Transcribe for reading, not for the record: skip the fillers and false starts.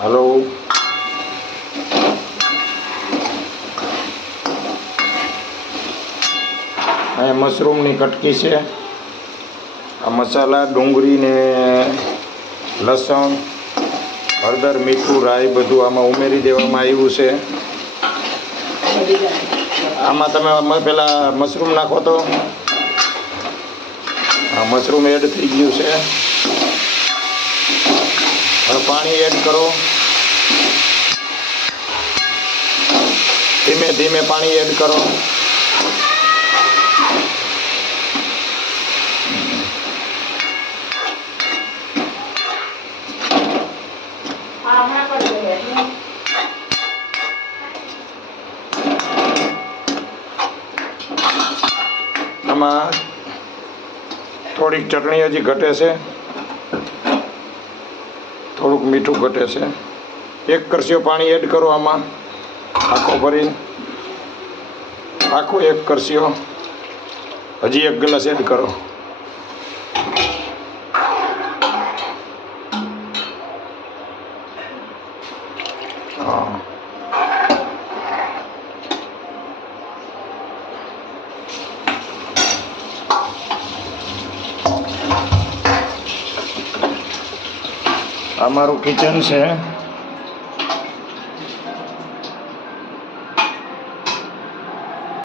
Hello, અહીંયા મશરૂમની કટકી છે. આ મસાલા ડુંગળી ને લસણ, હળદર, મીઠું, રાઈ બધું આમાં ઉમેરી દેવામાં આવ્યું છે. આમાં તમે પેલા મશરૂમ નાખો તો આ મશરૂમ એડ થઈ ગયું છે. હવે પાણી એડ કરો. ધીમે ધીમે પાણી એડ કરો. આમાં થોડીક ચટણી હજી ઘટે છે, થોડુંક મીઠું ઘટે છે. 1 કરશિયો પાણી એડ કરો આમાં, આખો ભરીને આખો 1 કરશિયો. હજી 1 ગ્લાસ એડ કરો. હા, આ મારું કિચન છે.